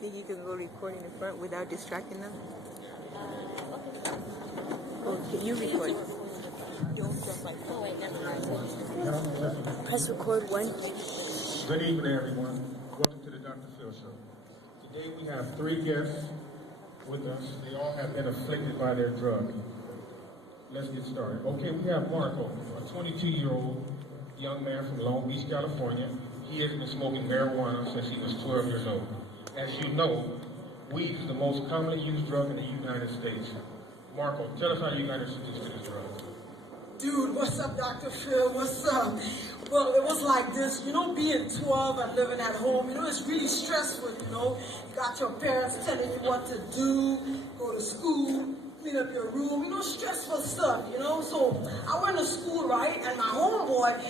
think you can go record in the front without distracting them? Okay, you record. Don't jump like that. Oh, wait, never mind. Press record one. Good evening, everyone. Welcome to the Dr. Phil Show. Today we have 3 guests with us. They all have been afflicted by their drug. Let's get started. Okay, we have Marco, a 22-year-old young man from Long Beach, California. He has been smoking marijuana since he was 12 years old. As you know, weed is the most commonly used drug in the United States. Marco, tell us how you got introduced to this drug. Dude, what's up, Dr. Phil? What's up? Well, it was like this, being 12 and living at home, it's really stressful, You got your parents telling you what to do, go to school, clean up your room, stressful stuff, So I went to school, right? And my homeboy,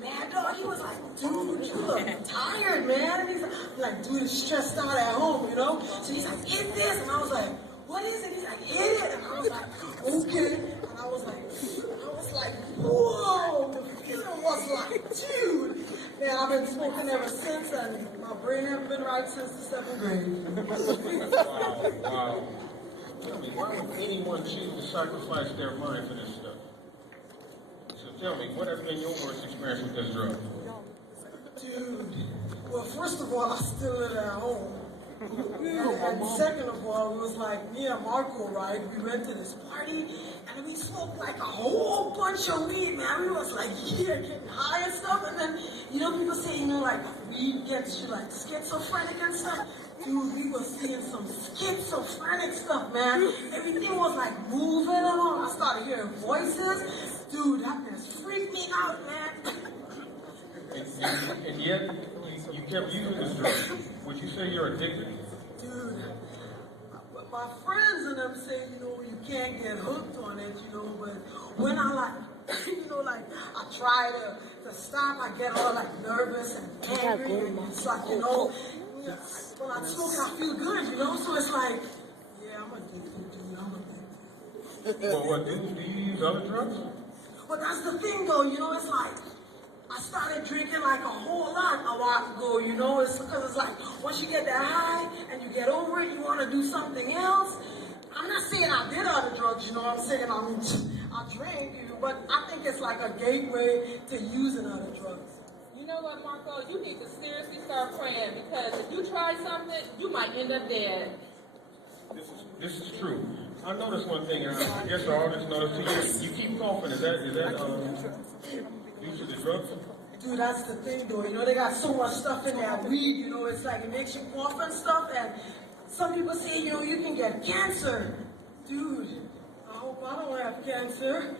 mad dog, he was like, dude, you look tired, man. And he's like, dude, it's stressed out at home, So he's like, eat this. And I was like, what is it? He's like, eat it. And I was like, okay. And I was like, whoa. The feeling was like, dude. Man, I've been smoking ever since, and my brain hasn't been right since the 7th grade. Wow. Tell me, why would anyone choose to sacrifice their mind for this stuff? So tell me, what has been your worst experience with this drug? Dude, well, first of all, I still live at home. And second of all, it was like me and Marco, right? We went to this party and we smoked like a whole bunch of weed, man. We was like, getting high and stuff. And then, people say, like weed gets you like schizophrenic and stuff. Dude, we were seeing some schizophrenic stuff, man. Everything was like moving along. I started hearing voices. Dude, that just freaked me out, man. And yet, you kept using this drug. Would you say you're addicted? Dude, my friends and them say, you can't get hooked on it, but when I I try to stop, I get all nervous and angry, and it's like, when I smoke, I feel good, so it's like, yeah, I'm addicted, dude, I'm addicted. Well, do you use other drugs? Well, that's the thing, though, it's like, I started drinking like a whole lot a while ago, it's because it's like, once you get that high and you get over it, you want to do something else. I'm not saying I did other drugs, I'm saying I drank, but I think it's like a gateway to using other drugs. You know what, Marco? You need to seriously start praying, because if you try something, you might end up dead. This is true. I noticed one thing, and I guess I always noticed too. You keep coughing. Is that due to the drugs? Dude, that's the thing, though. They got so much stuff in that weed. It's like it makes you cough and stuff. And some people say, you can get cancer. Dude, I hope I don't have cancer.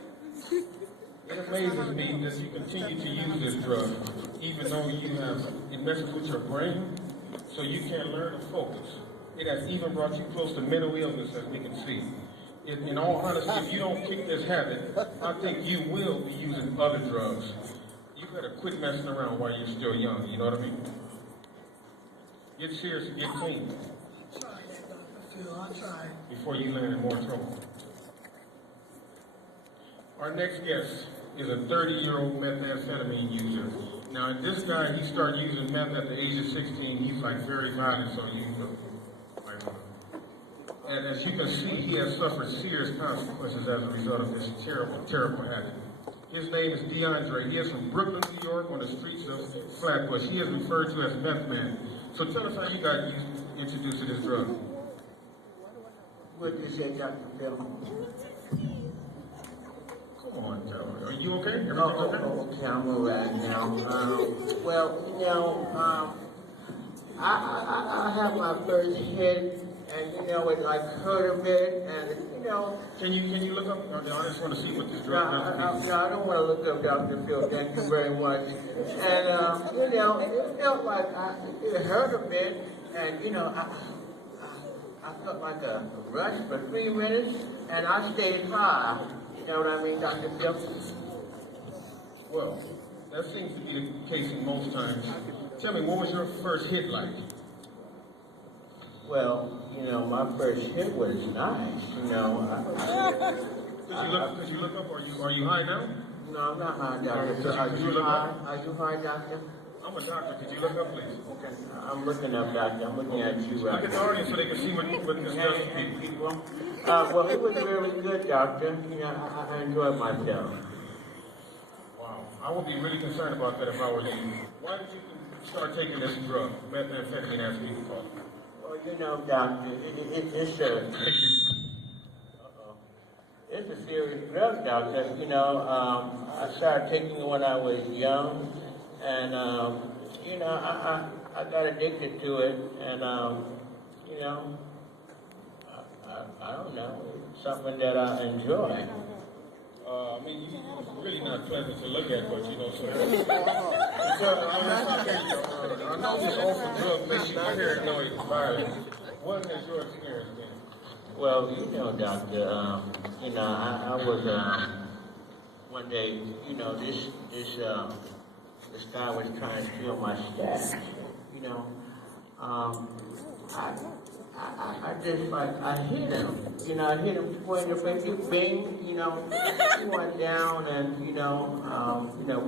It amazes me that you continue to use this drug, even though it messes with your brain, so you can't learn to focus. It has even brought you close to mental illness, as we can see. In all honesty, if you don't kick this habit, I think you will be using other drugs. You better quit messing around while you're still young, you know what I mean? Get serious and get clean. I'll try that, Dr. Phil, I'll try. Before you land in more trouble. Our next guest is a 30-year-old methamphetamine user. Now, this guy, he started using meth at the age of 16. He's very violent, so you know. And as you can see, he has suffered serious consequences as a result of this terrible, terrible habit. His name is DeAndre. He is from Brooklyn, New York, on the streets of Flatbush. He is referred to as Meth Man. So tell us how you got introduced to this drug. What did you say, Dr. Phil? Come on, Tyler. Are you okay? Everything okay? Okay, I'm all right now. I have my first hit, and it like hurt a bit, and Can you look up? I just want to see what this drug does. No, I don't want to look up Dr. Phil. Thank you very much. And it felt like it hurt a bit, and I felt like a rush for 3 minutes, and I stayed high. You know what I mean, Dr. Phil? Well, that seems to be the case in most times. Tell me, what was your first hit like? Well, my first hit was nice. Could you look up? Are you high now? No, I'm not high, Doctor. Are you high, Doctor? I'm a doctor. Could you look up, please? Okay. I'm looking up, doctor. I'm looking at you Look right at the now. audience so they can see what this does to people. People. Well, it was very good, doctor. You know, I enjoyed myself. Wow. I would be really concerned about that if I were you. Why did you start taking this drug, methamphetamine, as people call it? Well, you know, doctor, it's a serious drug, doctor. You know, I started taking it when I was young, and you know, I got addicted to it, and you know, I don't know, it's something that I enjoy. I mean, it's really not pleasant to look at, but you know, so. I know this awful drug makes you paranoid and violent. What has your experience been? Well, you know, doctor, you know, I was one day, you know, this guy was trying to steal my stash. You know, I just like I hit him. You know, I hit him square in the face. Bing. You know, he went down, and you know,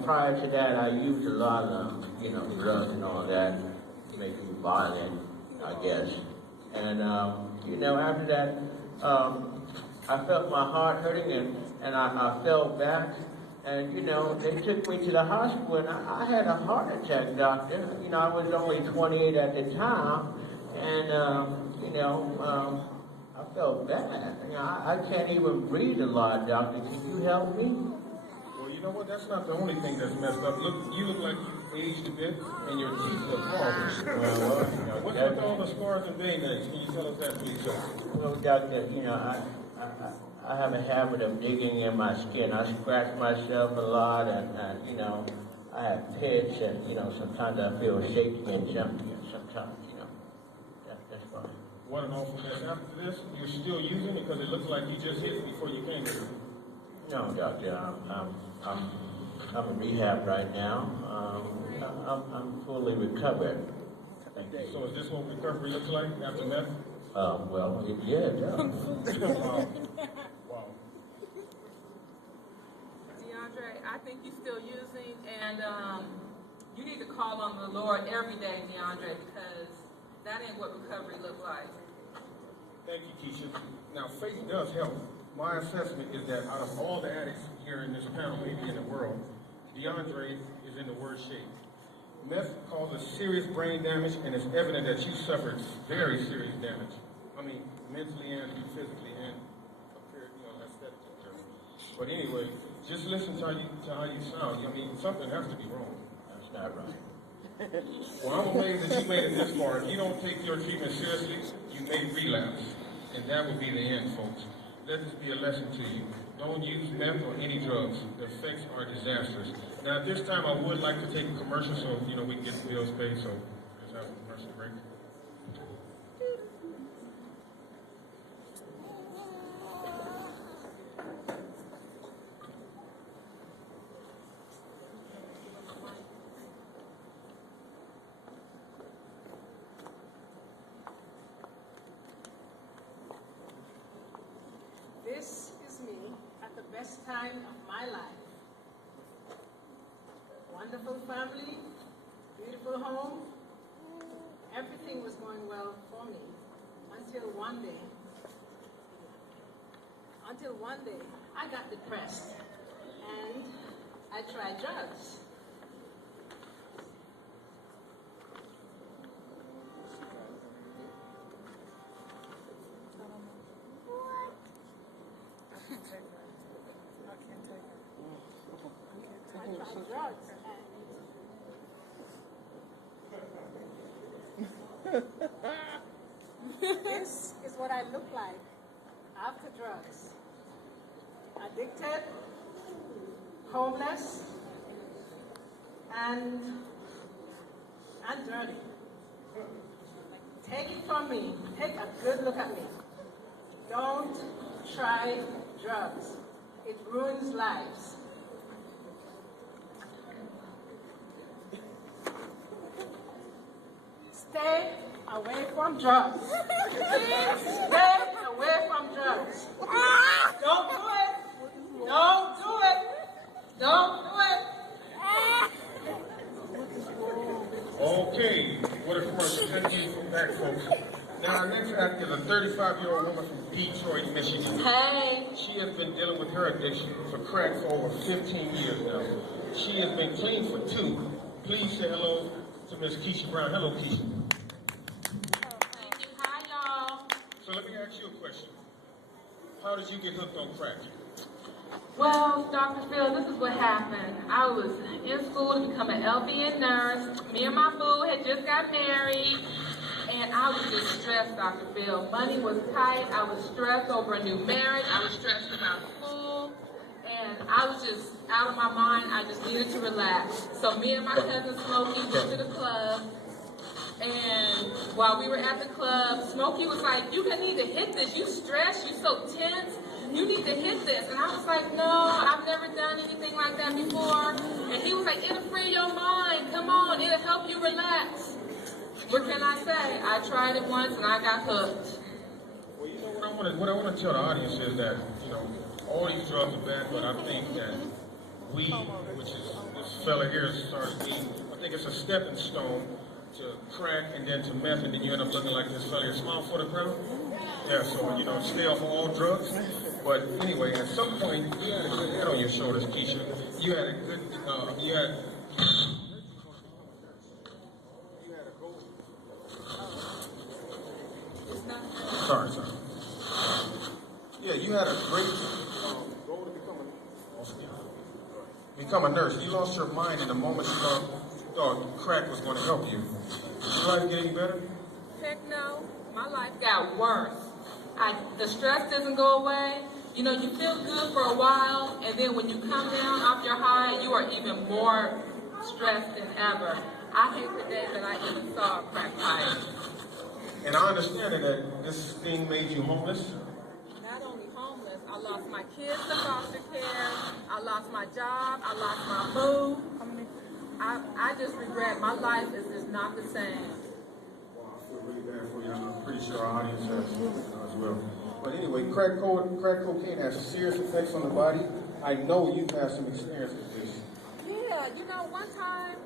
prior to that, I used a lot of you know drugs and all that to make me violent, I guess. And you know, after that, I felt my heart hurting, and I fell back. And, you know, they took me to the hospital, and I had a heart attack, doctor. You know, I was only 28 at the time, and, you know, I felt bad. You know, I can't even breathe a lot, doctor. Can you help me? Well, you know what? That's not the only thing that's messed up. You look like you aged a bit, and your teeth look horrible. Well, What's with all the scars and band-aids? Can you tell us that, please, sir? well, doctor, you know, I have a habit of digging in my skin. I scratch myself a lot, and you know, I have pits, and you know, sometimes I feel shaky and jumpy, and sometimes, you know, that's fine. What an awful mess. After this, you're still using it because it looks like you just hit it before you came here. No, doctor, I'm in rehab right now. I'm fully recovered. Thank you. So is this what recovery looks like after meth? Well, yeah, it does. Wow. Wow. DeAndre, I think you're still using, and you need to call on the Lord every day, DeAndre, because that ain't what recovery looks like. Thank you, Keisha. Now, faith does help. My assessment is that out of all the addicts here in this panel, maybe in the world, DeAndre is in the worst shape. Meth causes serious brain damage, and it's evident that she suffered very serious damage. I mean, mentally and physically, and aesthetically. But anyway, just listen to how you sound. I mean, something has to be wrong. That's not right. Well, I'm amazed that you made it this far. If you don't take your treatment seriously, you may relapse, and that will be the end, folks. Let this be a lesson to you. Don't use meth or any drugs. The effects are disastrous. Now, at this time, I would like to take a commercial so, you know, we can get the bills paid, so let's have a commercial break. This is me at the best time of my life. Wonderful family, beautiful home. Everything was going well for me until one day I got depressed and I tried drugs. This is what I look like after drugs. Addicted, homeless, and dirty. Take it from me. Take a good look at me. Don't try drugs. It ruins lives. Stay away from drugs. Please stay away from drugs. Don't do it. Don't do it. Don't do it. Okay, what a commercial. Thank you for that, folks. Now, our next act is a 35-year-old woman from Detroit, Michigan. Hey. She has been dealing with her addiction for crack for over 15 years now. She has been clean for 2. Please say hello to Miss Keisha Brown. Hello, Keisha. Thank you. Hi, y'all. So let me ask you a question. How did you get hooked on crack? Well, Dr. Phil, this is what happened. I was in school to become an LVN nurse. Me and my boo had just got married, and I was just stressed, Dr. Phil. Money was tight. I was stressed over a new marriage. I was stressed about school, and I was just out of my mind. I just needed to relax. So me and my cousin Smokey went to the club, and while we were at the club, Smokey was like, "You need to hit this. You stressed. You so tense. You need to hit this." And I was like, "No, I've never done anything like that before." And he was like, "It'll free your mind. Come on, it'll help you relax." What can I say? I tried it once and I got hooked. Well, you know what I want to tell the audience is that, all these drugs are bad, but I think that weed, which is this fella here started eating, I think it's a stepping stone to crack and then to meth, and then you end up looking like this fella here. Smile for the crowd. Yeah, so, stay off of all drugs. But anyway, at some point, you had a good head on your shoulders, Keisha. You had a good, Sorry. Yeah, you had a great goal to become a nurse. You lost your mind in the moment you thought crack was going to help you. Did your life get any better? Heck no. My life got worse. The stress doesn't go away. You feel good for a while, and then when you come down off your high, you are even more stressed than ever. I hate the day that I even saw a crack pipe. And I understand that this thing made you homeless. Not only homeless, I lost my kids to foster care, I lost my job, I lost my boo. I just regret my life is just not the same. Well, I feel really bad for you. I'm pretty sure our audience has as well. But anyway, crack cocaine has serious effects on the body. I know you've had some experience with this. Yeah, one time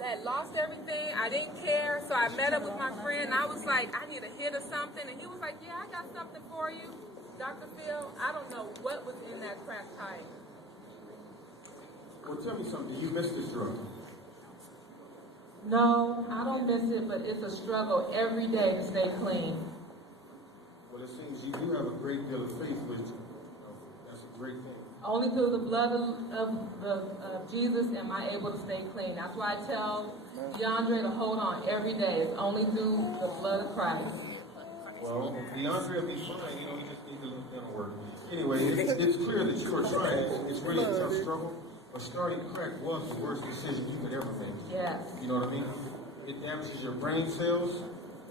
I had lost everything. I didn't care, so I met up with my friend, and I was like, I need a hit or something, and he was like, yeah, I got something for you. Dr. Phil, I don't know what was in that crack pipe. Well, tell me something. You miss this drug? No, I don't miss it, but it's a struggle every day to stay clean. Well, it seems you do have a great deal of faith, which that's a great thing. Only through the blood of Jesus am I able to stay clean. That's why I tell DeAndre to hold on every day. It's only through the blood of Christ. Well, DeAndre will be fine. He just needs a little bit of work. Anyway, it's clear that you are trying. It's really a tough struggle. But starting crack was the worst decision you could ever make. Yes. You know what I mean? It damages your brain cells,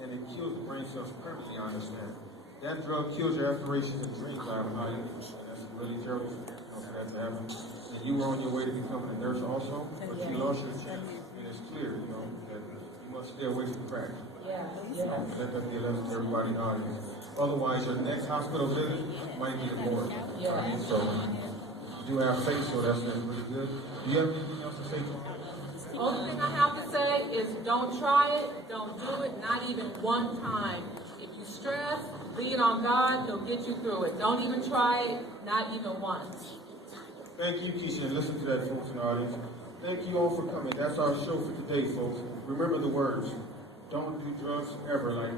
and it kills the brain cells permanently, I understand. That drug kills your aspirations and dreams out of how you. That's really terrible for that to happen. And you were on your way to becoming a nurse also, but you lost your chance. And it's clear, that you must stay away from crack. Yeah. Let that be a lesson to everybody in the audience. Otherwise, your next hospital visit might be a board. Yeah. So, you do have faith, so that's really good. Do you have anything else to say? Only thing I have to say is don't try it, don't do it, not even one time. If you stress, lean on God, He'll get you through it. Don't even try it, not even once. Thank you, Keisha, and listen to that, folks in the audience. Thank you all for coming. That's our show for today, folks. Remember the words. Don't do drugs ever, like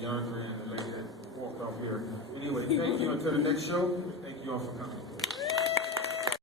DeAndre and the lady that walked off here. Anyway, thank you until the next show. Thank you all for coming.